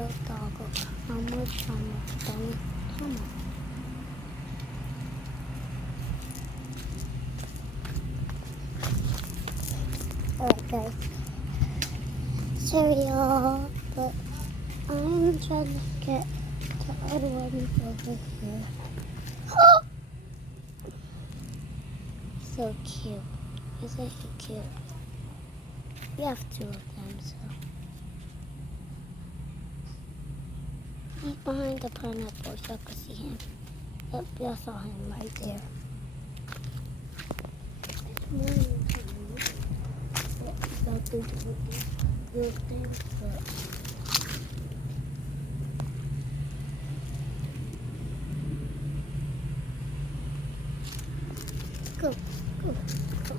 그렇다고 아무 잘못도 하나. Alright guys, cereal, but I'm trying to get the other one over here. So cute. Isn't he cute? We have two of them, so. He's behind the pineapple, so I can see him. Yep, I saw him right there. Got these little things, but go, go, go.